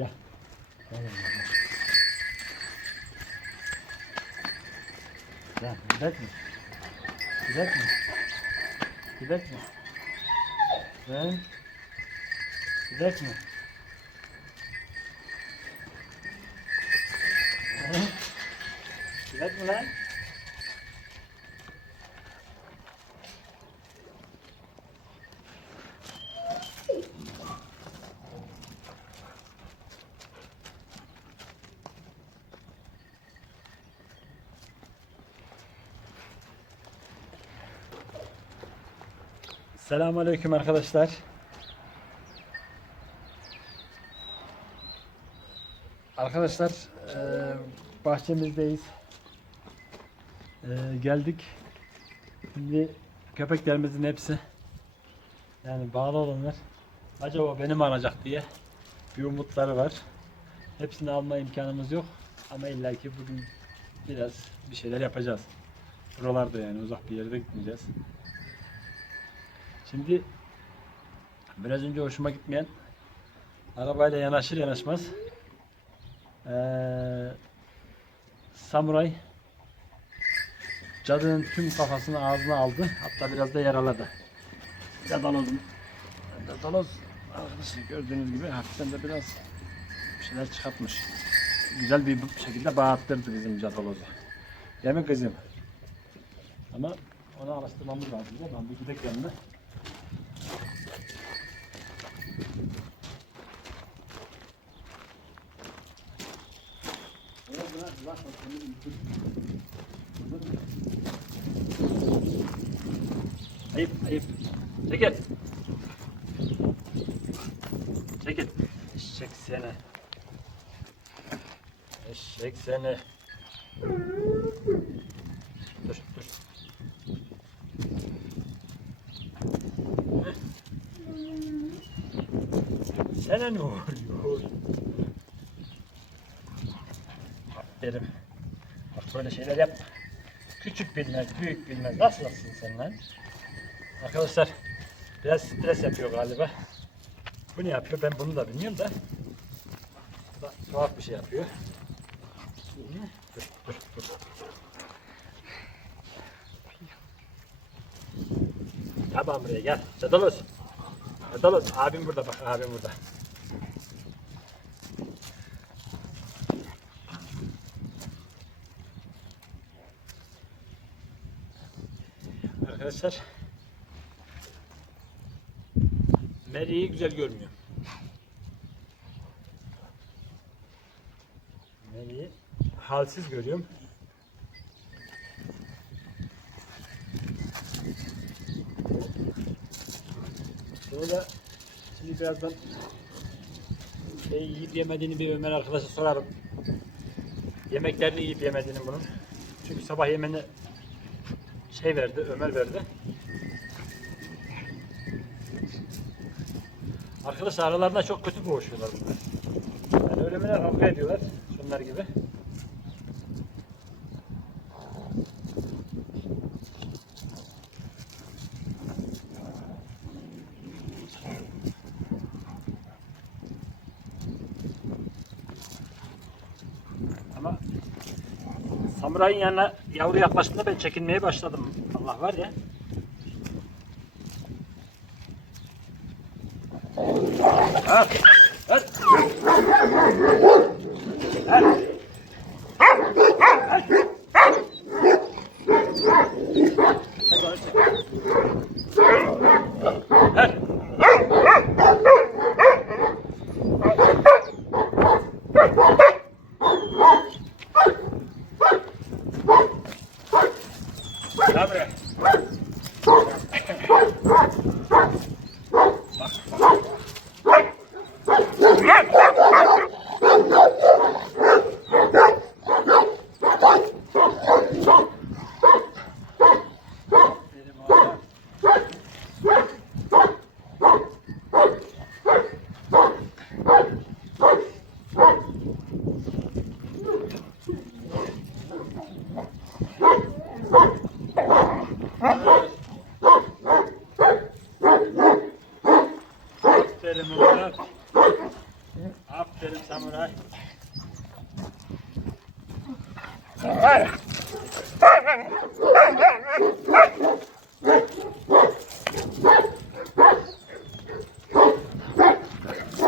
Gel. Gel gel gel. Gel. Gidek mi? Gidek mi? Gidek mi? Gel. Gidek mi? Hı? Gidek mi lan? Selamünaleyküm arkadaşlar. Arkadaşlar eee, bahçemizdeyiz. Eee, geldik. Şimdi köpeklerimizin hepsi yani bağlı olanlar acaba beni mi alacak diye bir umutları var. Hepsini alma imkanımız yok ama illaki bugün biraz bir şeyler yapacağız. Buralarda yani uzak bir yere de gitmeyeceğiz. Şimdi biraz önce hoşuma gitmeyen arabayla yanaşır yanaşmaz eee, samuray cadının tüm kafasını ağzına aldı. Hatta biraz da yaraladı. Cadalozum. Cadaloz arkadaşlar gördüğünüz gibi hafiften de biraz bir şeyler çıkartmış. Güzel bir şekilde bağırttırdı bizim cadalozu. Değil mi kızım? Ama onu alıştırmamız lazım. Ben bir gidek yanına. Ayıp, ayıp. Çekil. Çekil. Eşek seni. Eşek seni. Dur, dur. Heh. Sana ne oluyor? Aferin. Bak böyle şeyler yap. Küçük bilmez, büyük bilmez. Nasılsın sen lan? Arkadaşlar biraz stres yapıyor galiba. Bu ne yapıyor? Ben bunu da bilmiyorum da. Bu da tuhaf bir şey yapıyor. Dur, dur, dur. Tamam buraya gel. Çatalos. Çatalos. Abim burada bak. Abim burada. Arkadaşlar Meri'yi güzel görmüyor. Meri'yi halsiz görüyorum. Sonra şimdi birazdan şey yiyip yemediğini bir Ömer arkadaşa sorarım. Yemeklerini yiyip yemediğini bunun. Çünkü sabah yemeni şey verdi, Ömer verdi. Arkadaşlar aralarında çok kötü boğuşuyorlar bunlar. Yani ölümüne kavga ediyorlar. Şunlar gibi. Samurayın yanına yavru yaklaştığında ben çekinmeye başladım. Allah var ya. Ha, ha. Gel buraya. Benim oğlum. Benim oğlum. Aferin samuray.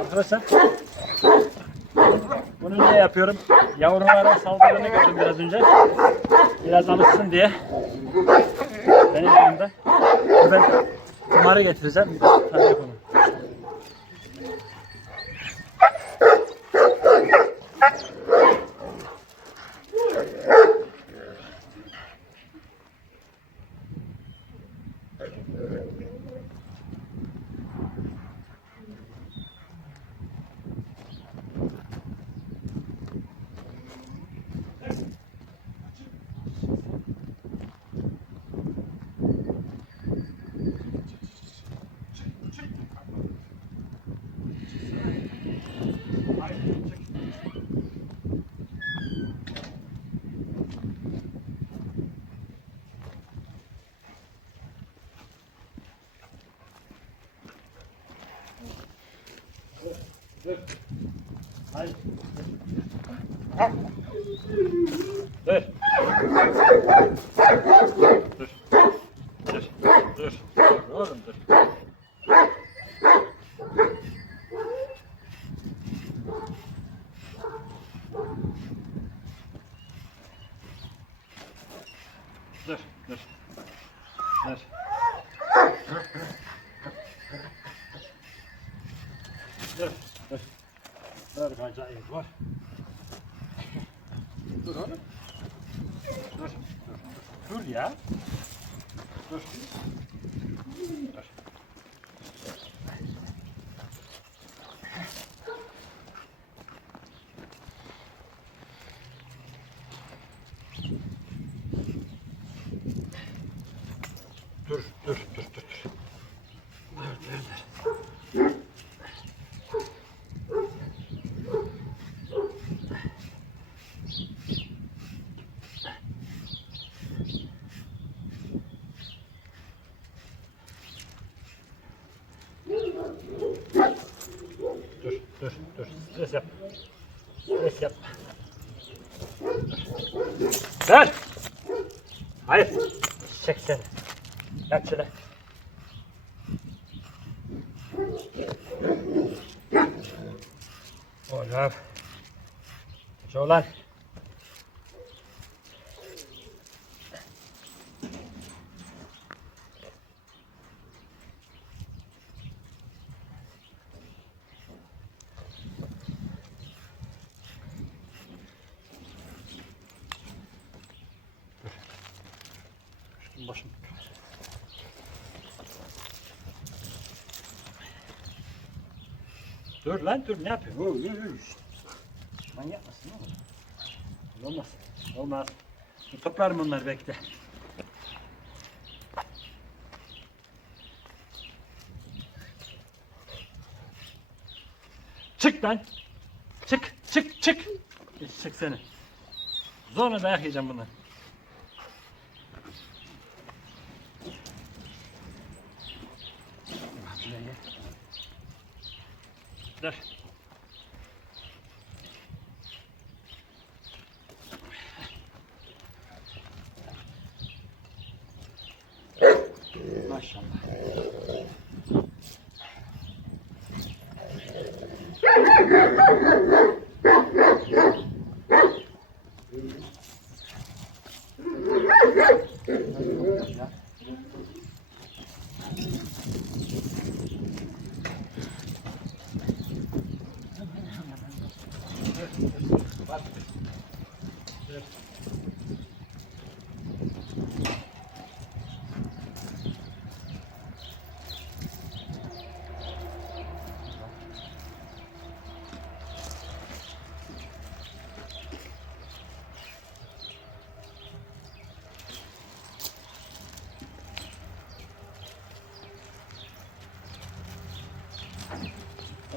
Arkadaşlar bunu niye yapıyorum? Yavrulara saldırdığını gördüm biraz önce. Biraz alışsın diye. Benim yanımda. Ben kumarı getireceğim. Hadi Dur. Hayır. Dur. Dur. Dur. Dur. Dur. Oğlum dur. Dur. Dur. Dur. Dur. Dur. Dur acayip var. Dur oğlum. Dur. Dur. Dur ya. Dur. Dur. Dur, dur, dur, dur, dur. Dur, dur, dur. Dur, dur, dur. Stres yap. Stres yap. Ver. Hayır. Çek seni. Yap şöyle. Oğlum. Şoğlan. Üstüm başım. Dur lan dur ne yapıyorsun? Oo, dur, dur. Manyak mısın oğlum? Olmaz. Olmaz. Dur, Toplarım onları bekle. Çık lan. Çık, çık, çık. Çık seni. Sonra dayak yiyeceğim bundan. Dur. Maşallah.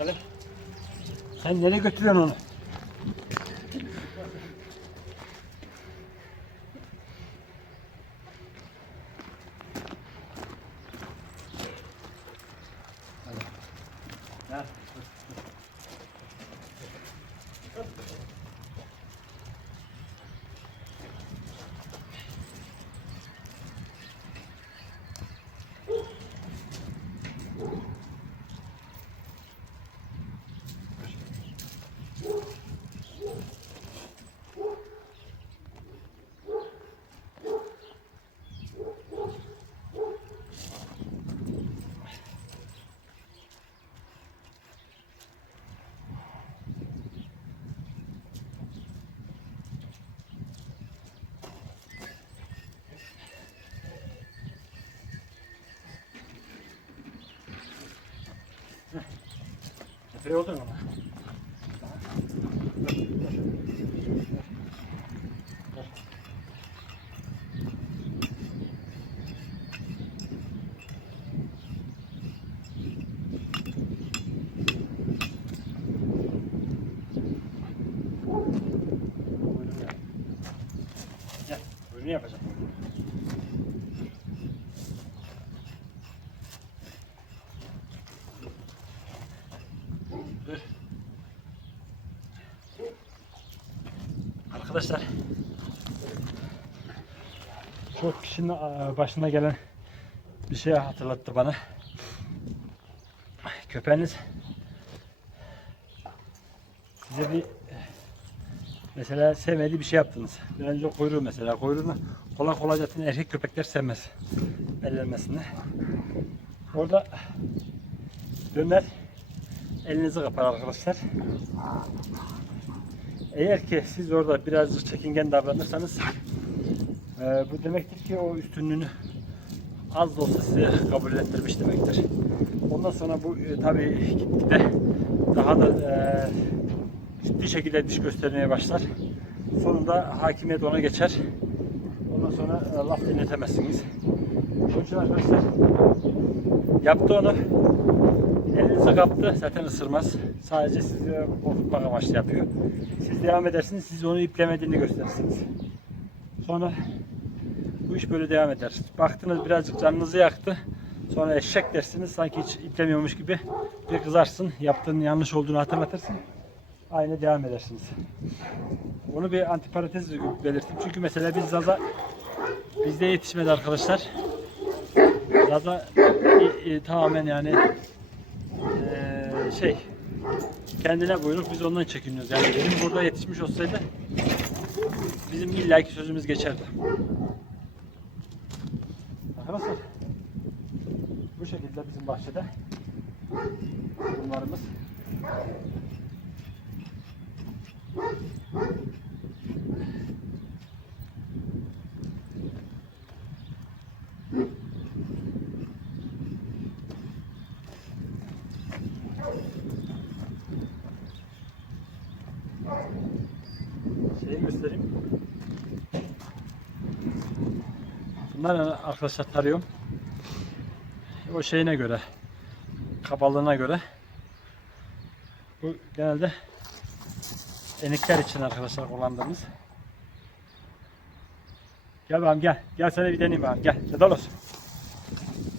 Bakalım. Sen nereye götürüyorsun onu? Şey oldun ama. Gel, buyurun yapacağım. Dur. Arkadaşlar kişinin e, başına gelen bir şey hatırlattı bana. Köpeğiniz size bir mesela sevmediği bir şey yaptınız. Bir önce kuyruğu mesela. Kuyruğunu kolay kolay zaten erkek köpekler sevmez. Ellenmesini. Orada döner elinizi kapar arkadaşlar. Eğer ki siz orada birazcık çekingen davranırsanız e, bu demektir ki o üstünlüğünü az da olsa size kabul ettirmiş demektir. Ondan sonra bu e, tabii gitgide daha da e, ciddi şekilde diş göstermeye başlar. Sonunda hakimiyet ona geçer. Ondan sonra e, laf dinletemezsiniz. Onun için arkadaşlar yaptı onu. Elinizi kaptı. Zaten ısırmaz. Sadece sizi korkutmak amaçlı yapıyor. Siz devam edersiniz. Siz onu iplemediğini gösterirsiniz. Sonra bu iş böyle devam eder. Baktınız birazcık canınızı yaktı. Sonra eşek dersiniz. Sanki hiç iplemiyormuş gibi bir kızarsın. Yaptığının yanlış olduğunu hatırlatırsın. Aynı devam edersiniz. Onu bir antiparantez belirttim. Çünkü mesela biz Zaza bizde yetişmedi arkadaşlar. Zaza e, e, tamamen yani eee, şey kendine buyruk biz ondan çekiniyoruz. Yani bizim burada yetişmiş olsaydı bizim illaki sözümüz geçerdi. Arkadaşlar bu şekilde bizim bahçede bunlarımız Arkadaşlar tarıyorum. O şeyine göre, kabalığına göre. Bu genelde enikler için arkadaşlar kullandığımız. Gel bakalım gel. Gel sana bir deneyeyim bakalım. Gel. Sedalos.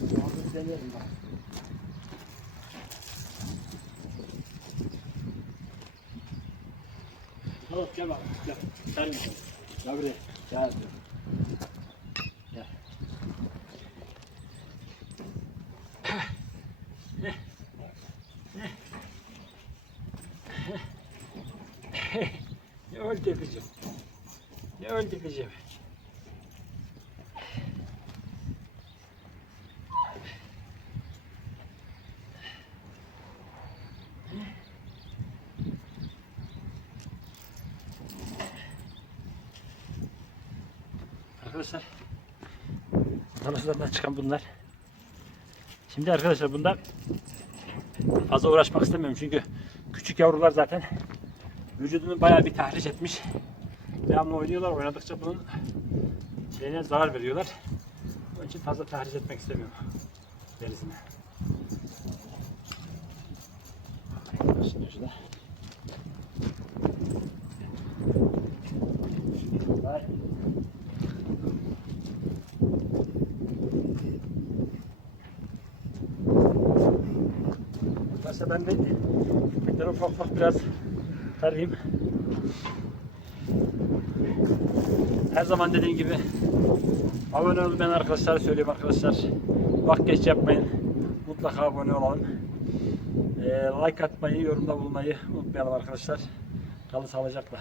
Bir deneyelim bakalım. Sedalos gel bakalım. Gel. Bakalım. Gel buraya. Gel. Gel. Ne öldü kızım? Arkadaşlar Tanışlardan çıkan bunlar. Şimdi arkadaşlar bunlar fazla uğraşmak istemiyorum çünkü küçük yavrular zaten vücudunu bayağı bir tahriş etmiş. Devamlı oynuyorlar. Oynadıkça bunun şeyine zarar veriyorlar. Onun için fazla tahriş etmek istemiyorum derisine. Şimdi şurada. Vay. Mesela ben de köpekleri ufak ufak biraz tarayayım. Her zaman dediğim gibi abone olmayan arkadaşlara söyleyeyim arkadaşlar. Bak geç yapmayın. Mutlaka abone olalım. Ee, like atmayı, yorumda bulmayı unutmayalım arkadaşlar. Kalın sağlıcakla.